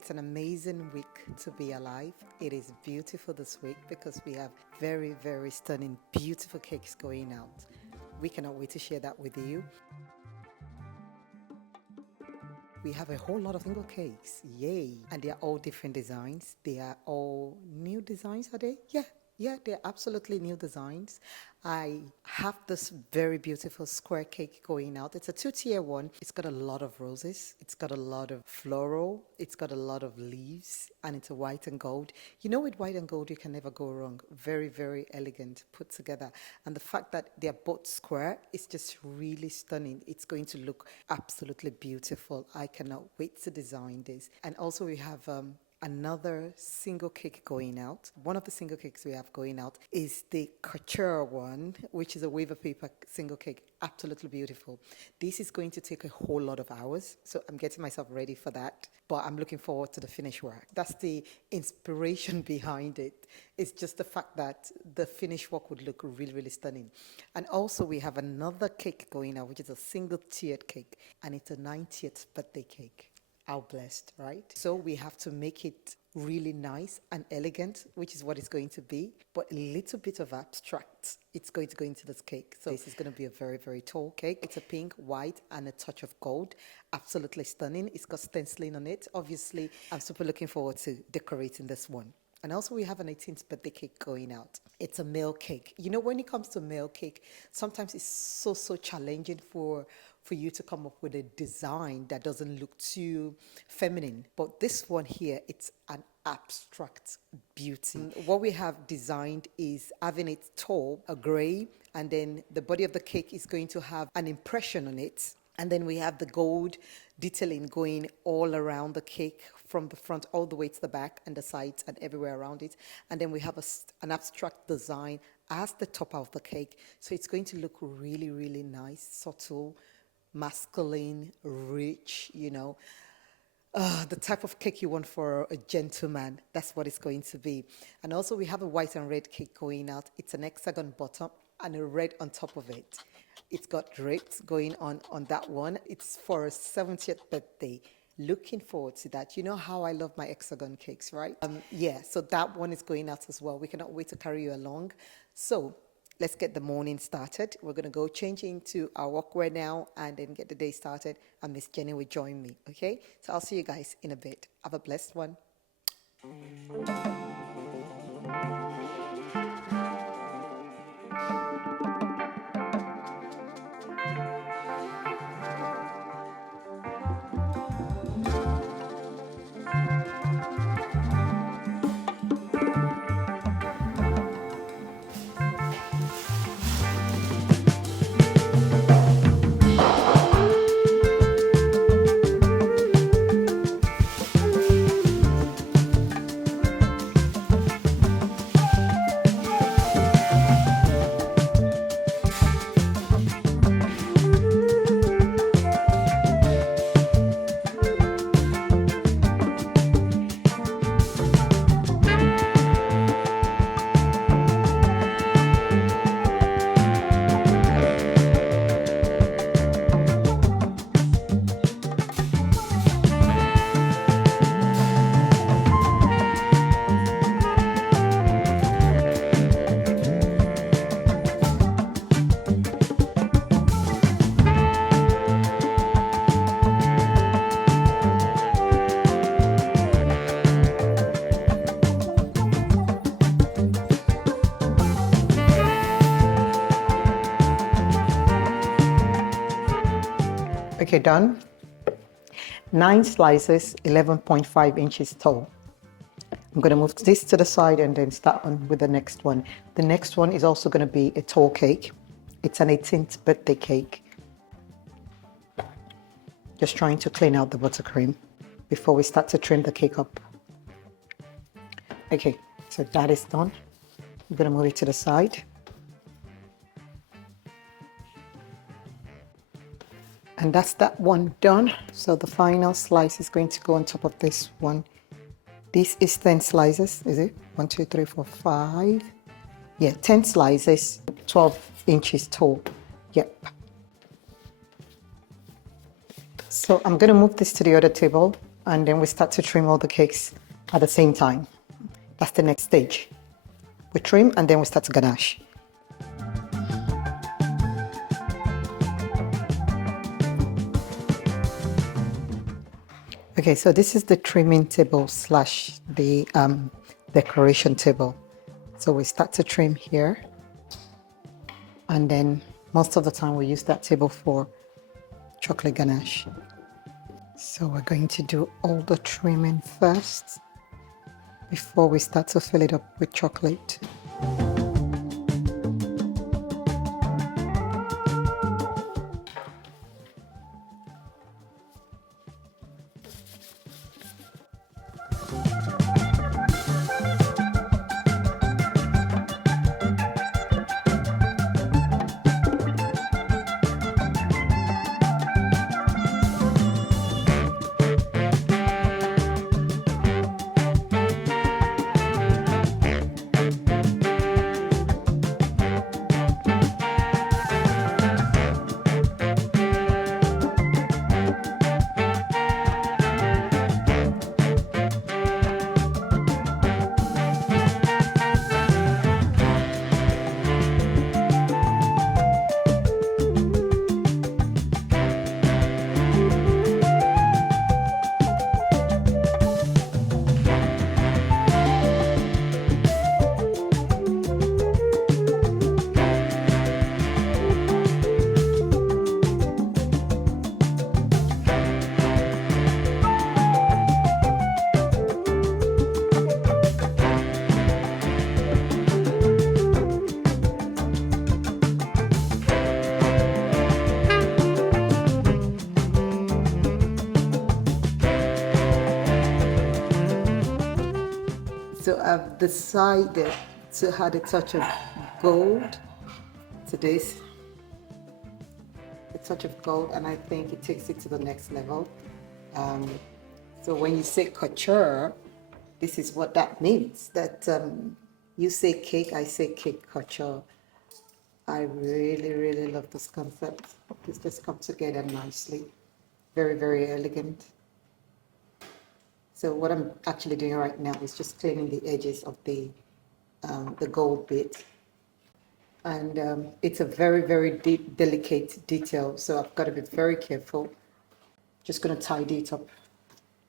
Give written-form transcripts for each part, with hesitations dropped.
It's an amazing week to be alive. It is beautiful this week because we have very, very stunning, beautiful cakes going out. We cannot wait to share that with you. We have a whole lot of single cakes, yay! And they are all different designs. They are all new designs, are they? Yeah, they're absolutely new designs. I have this very beautiful square cake going out. It's a 2-tier one. It's got a lot of roses. It's got a lot of floral. It's got a lot of leaves, and it's a white and gold. You know, with white and gold, you can never go wrong. Very, very elegant, put together. And the fact that they're both square is just really stunning. It's going to look absolutely beautiful. I cannot wait to design this. And also we have another single cake going out. One of the single cakes we have going out is the Couture one, which is a wave of paper single cake. Absolutely beautiful. This is going to take a whole lot of hours, so I'm getting myself ready for that, but I'm looking forward to the finished work. That's the inspiration behind it. It's just the fact that the finished work would look really, really stunning. And also we have another cake going out, which is a single tiered cake, and it's a 90th birthday cake. How blessed, right? So we have to make it really nice and elegant, which is what it's going to be, but a little bit of abstract. It's going to go into this cake. So this is going to be a very, very tall cake. It's a pink, white, and a touch of gold. Absolutely stunning. It's got stenciling on it. Obviously, I'm super looking forward to decorating this one. And also we have an 18th birthday cake going out. It's a male cake. You know, when it comes to male cake, sometimes it's so challenging for you to come up with a design that doesn't look too feminine. But this one here, it's an abstract beauty. What we have designed is having it tall, a gray, and then the body of the cake is going to have an impression on it. And then we have the gold detailing going all around the cake, from the front all the way to the back and the sides and everywhere around it. And then we have an abstract design as the top of the cake. So it's going to look really, really nice, subtle, masculine, rich, you know. The type of cake you want for a gentleman, that's what it's going to be. And also we have a white and red cake going out. It's an hexagon bottom and a red on top of it. It's got drapes going on that one. It's for a 70th birthday. Looking forward to that. You know how I love my hexagon cakes, right? Yeah, so that one is going out as well. We cannot wait to carry you along. So let's get the morning started. We're going to go change into our workwear now and then get the day started. And Miss Jenny will join me, okay? So I'll see you guys in a bit. Have a blessed one. Okay, done. 9 slices, 11.5 inches tall. I'm going to move this to the side and then start on with the next one. The next one is also going to be a tall cake. It's an 18th birthday cake. Just trying to clean out the buttercream before we start to trim the cake up. Okay, so that is done. I'm going to move it to the side. And that's that one done. So the final slice is going to go on top of this one. This is 10 slices, is it? 1, 2, 3, 4, 5. Yeah, 10 slices, 12 inches tall. Yep. So I'm going to move this to the other table and then we start to trim all the cakes at the same time. That's the next stage. We trim and then we start to ganache. Okay, so this is the trimming table slash the decoration table. So we start to trim here, and then most of the time we use that table for chocolate ganache. So we're going to do all the trimming first before we start to fill it up with chocolate. So I've decided to add a touch of gold to this, a touch of gold, and I think it takes it to the next level. So when you say couture, this is what that means, that you say cake, I say cake couture. I really, really love this concept. This just comes together nicely. Very, very elegant. So what I'm actually doing right now is just cleaning the edges of the gold bit. And it's a very, very deep, delicate detail, so I've got to be very careful. Just going to tidy it up.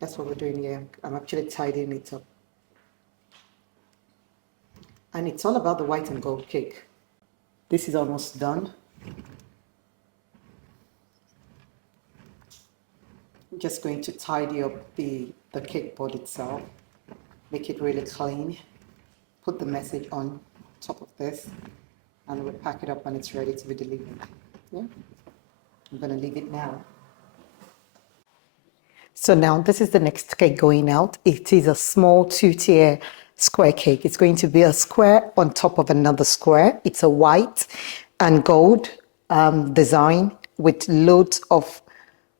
That's what we're doing here. I'm actually tidying it up. And it's all about the white and gold cake. This is almost done. I'm just going to tidy up the cake board itself, make it really clean, put the message on top of this, and we'll pack it up when it's ready to be delivered. Yeah, I'm going to leave it now. So now this is the next cake going out. It is a small 2-tier square cake. It's going to be a square on top of another square. It's a white and gold design with loads of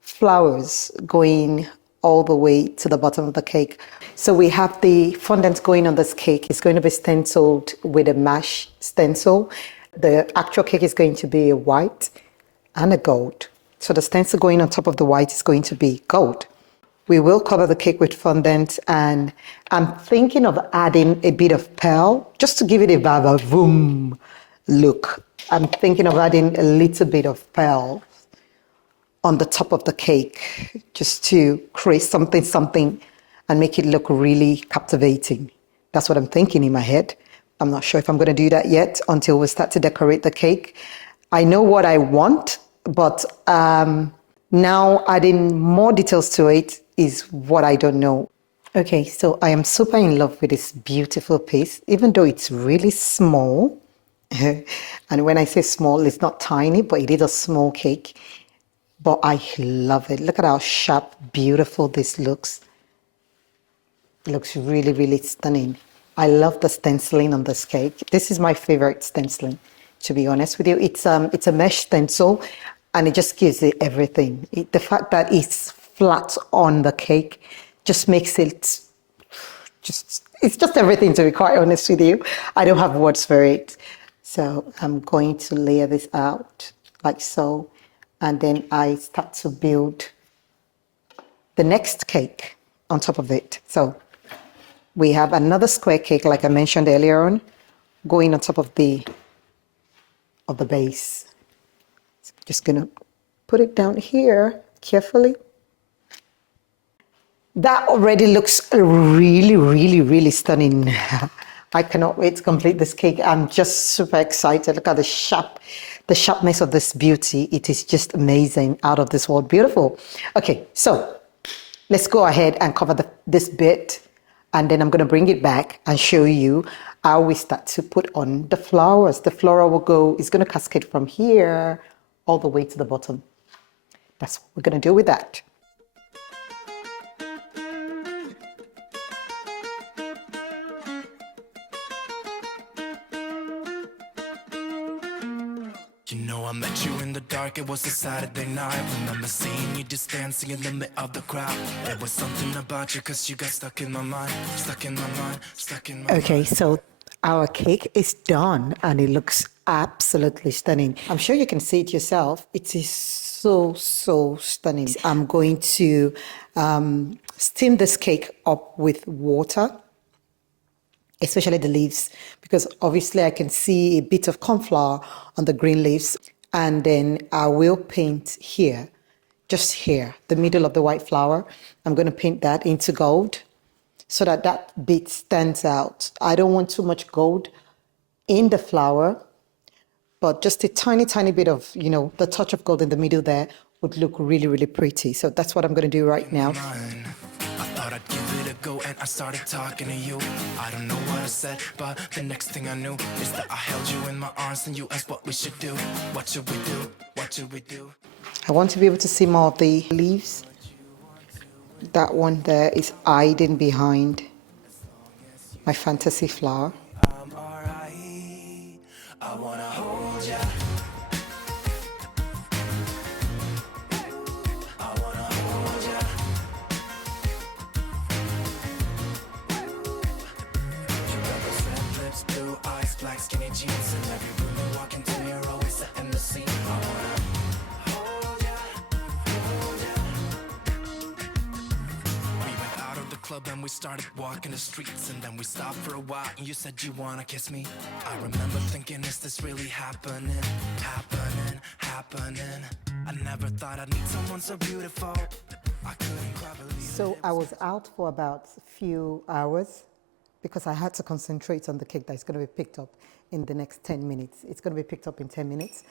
flowers going all the way to the bottom of the cake. So we have the fondant going on this cake. It's going to be stenciled with a mesh stencil. The actual cake is going to be a white and a gold. So the stencil going on top of the white is going to be gold. We will cover the cake with fondant, and I'm thinking of adding a bit of pearl just to give it a va-va-voom look. I'm thinking of adding a little bit of pearl on the top of the cake just to create something and make it look really captivating. That's what I'm thinking in my head. I'm not sure if I'm going to do that yet until we start to decorate the cake. I know what I want, but now adding more details to it is what I don't know. Okay, so I am super in love with this beautiful piece, even though it's really small. And when I say small, it's not tiny, but it is a small cake. But I love it. Look at how sharp, beautiful this looks. It looks really, really stunning. I love the stenciling on this cake. This is my favorite stenciling, to be honest with you. It's a mesh stencil, and it just gives it everything. The fact that it's flat on the cake just makes it it's just everything, to be quite honest with you. I don't have words for it. So I'm going to layer this out like so, and then I start to build the next cake. on top of it. So we have another square cake, like I mentioned earlier on, going on top of the base. So just gonna put it down here carefully. That already looks really, really, really stunning. I cannot wait to complete this cake. I'm just super excited. Look at the sharpness of this beauty. It is just amazing, out of this world beautiful. Okay, so let's go ahead and cover this bit, and then I'm going to bring it back and show you how we start to put on the flowers. The floral will go, it's going to cascade from here all the way to the bottom. That's what we're going to do with that. You know I met you in the dark, it was a Saturday night. Remember seeing you just dancing in the middle of the crowd. There was something about you, cause you got stuck in my mind. Stuck in my mind, stuck in my mind. Okay, so our cake is done and it looks absolutely stunning. I'm sure you can see it yourself. It is so, so stunning. I'm going to steam this cake up with water, especially the leaves, because obviously I can see a bit of corn flour on the green leaves. And then I will paint here, just here, the middle of the white flower. I'm going to paint that into gold so that that bit stands out. I don't want too much gold in the flower, but just a tiny, tiny bit of, you know, the touch of gold in the middle there would look really, really pretty. So that's what I'm going to do right now. I thought I'd give it a go and I started talking to you. I don't know what I said, but the next thing I knew is that I held you in my arms and you asked what we should do. What should we do? What should we do? I want to be able to see more of the leaves. That one there is hiding behind my fantasy flower. I'm alright. I wanna hold ya. I wanna hold ya. You got those red lips, blue eyes, black skinny jeans, and every room you walk into, you're always setting the scene. I wanna hold ya, hold ya. We went out of the club and we started walking the streets, and then we stopped for a while and you said you wanna kiss me. I remember thinking, is this really happening? Happening, happening. I never thought I'd meet someone so beautiful. I couldn't quite believe it. So I was out for about a few hours because I had to concentrate on the cake that's going to be picked up in the next 10 minutes. It's going to be picked up in 10 minutes.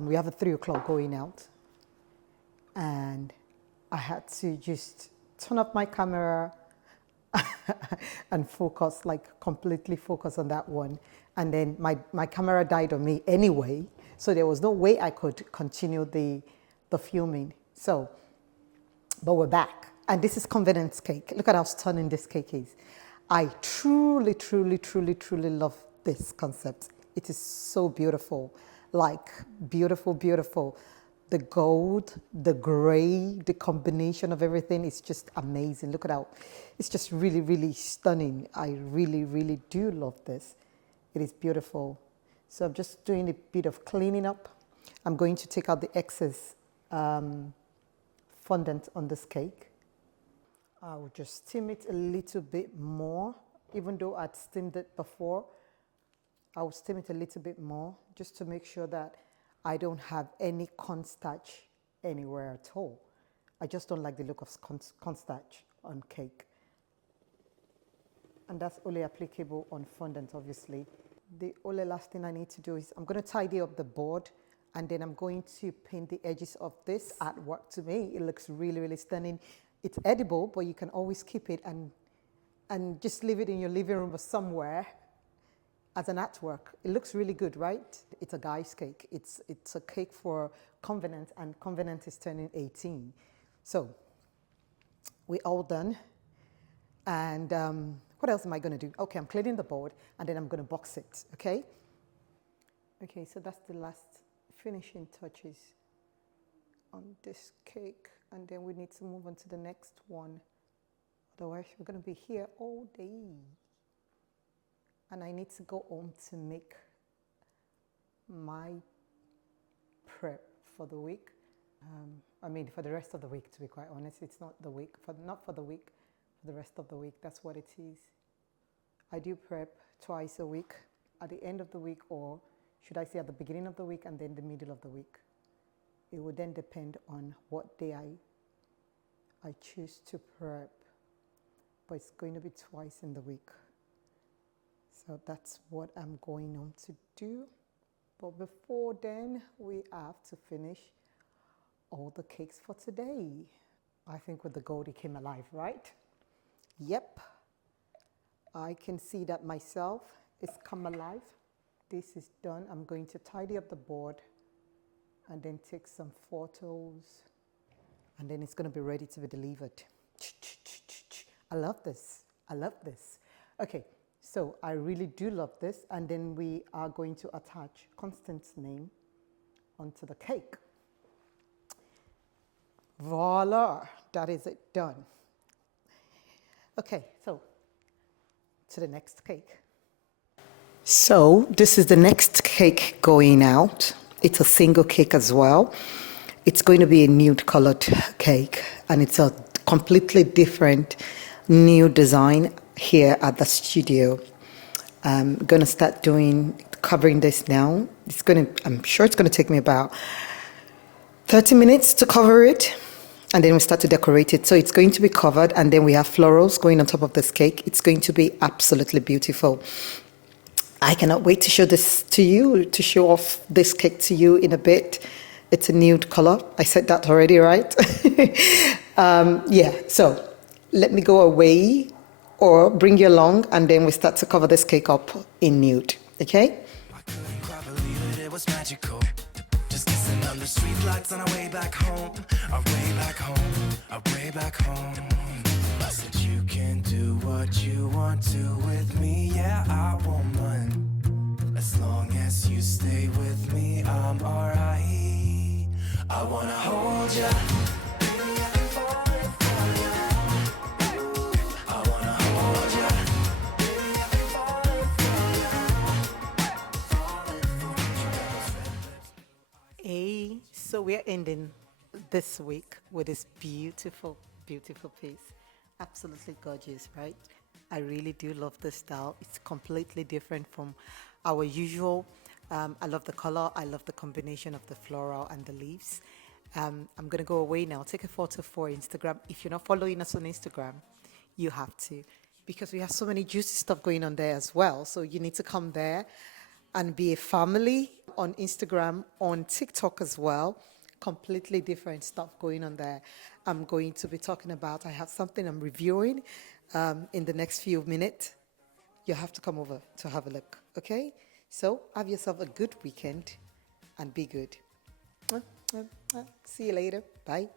We have a 3 o'clock going out, and I had to just turn off my camera and focus, like completely focus on that one. And then my camera died on me anyway, so there was no way I could continue the filming. So, but we're back. And this is Confidence cake. Look at how stunning this cake is. I truly, truly, truly, truly love this concept. It is so beautiful, like beautiful, beautiful. The gold, the gray, the combination of everything is just amazing. Look at how, it's just really, really stunning. I really, really do love this. It is beautiful. So I'm just doing a bit of cleaning up. I'm going to take out the excess fondant on this cake. I'll just steam it a little bit more, even though I'd steamed it before. I'll steam it a little bit more just to make sure that I don't have any cornstarch anywhere at all. I just don't like the look of cornstarch on cake. And that's only applicable on fondant, obviously. The only last thing I need to do is I'm going to tidy up the board, and then I'm going to paint the edges of this artwork. To me, it looks really, really stunning. It's edible, but you can always keep it and just leave it in your living room or somewhere as an artwork. It looks really good, right? It's a guy's cake. It's a cake for Covenant, and Covenant is turning 18. So we're all done. And what else am I going to do? Okay, I'm cleaning the board, and then I'm going to box it, okay? Okay, so that's the last finishing touches on this cake, and then we need to move on to the next one. Otherwise, we're going to be here all day. And I need to go home to make my prep for the week. I mean, for the rest of the week, to be quite honest. It's not the week, not for the week. the rest of the week. That's what it is. I do prep twice a week, at the end of the week, or should I say at the beginning of the week and then the middle of the week. It would then depend on what day I choose to prep, but it's going to be twice in the week. So that's what I'm going on to do. But before then, we have to finish all the cakes for today. I think with the gold, it came alive, right? Yep. I can see that myself. It's come alive. This is done. I'm going to tidy up the board and then take some photos, and then it's going to be ready to be delivered. I love this. I love this. Okay, so I really do love this, and then we are going to attach Constance's name onto the cake. Voila, that is it, done. Okay, so to the next cake. So this is the next cake going out. It's a single cake as well. It's going to be a nude colored cake, and it's a completely different new design here at the studio. I'm going to start covering this now. I'm sure it's going to take me about 30 minutes to cover it, and then we start to decorate it. So it's going to be covered, and then we have florals going on top of this cake. It's going to be absolutely beautiful. I cannot wait to show this to you, to show off this cake to you in a bit. It's a nude color. I said that already, right? Yeah, so let me go away or bring you along, and then we start to cover this cake up in nude, okay? I couldn't quite believe it, it was magical. Just kissing under street lights on our way back home. Our way back home, our way back home. I said you can do what you want to with me, yeah, I won't mind. As long as you stay with me, I'm alright. I wanna hold ya. Hey, so we're ending this week with this beautiful, beautiful piece. Absolutely gorgeous, right? I really do love this style. It's completely different from our usual. I love the color. I love the combination of the floral and the leaves. I'm going to go away now, take a photo for Instagram. If you're not following us on Instagram, you have to, because we have so many juicy stuff going on there as well. So you need to come there and be a family on Instagram, on TikTok as well. Completely different stuff going on there. I'm going to be talking about, I have something I'm reviewing in the next few minutes. You have to come over to have a look, okay? So have yourself a good weekend and be good. See you later. Bye.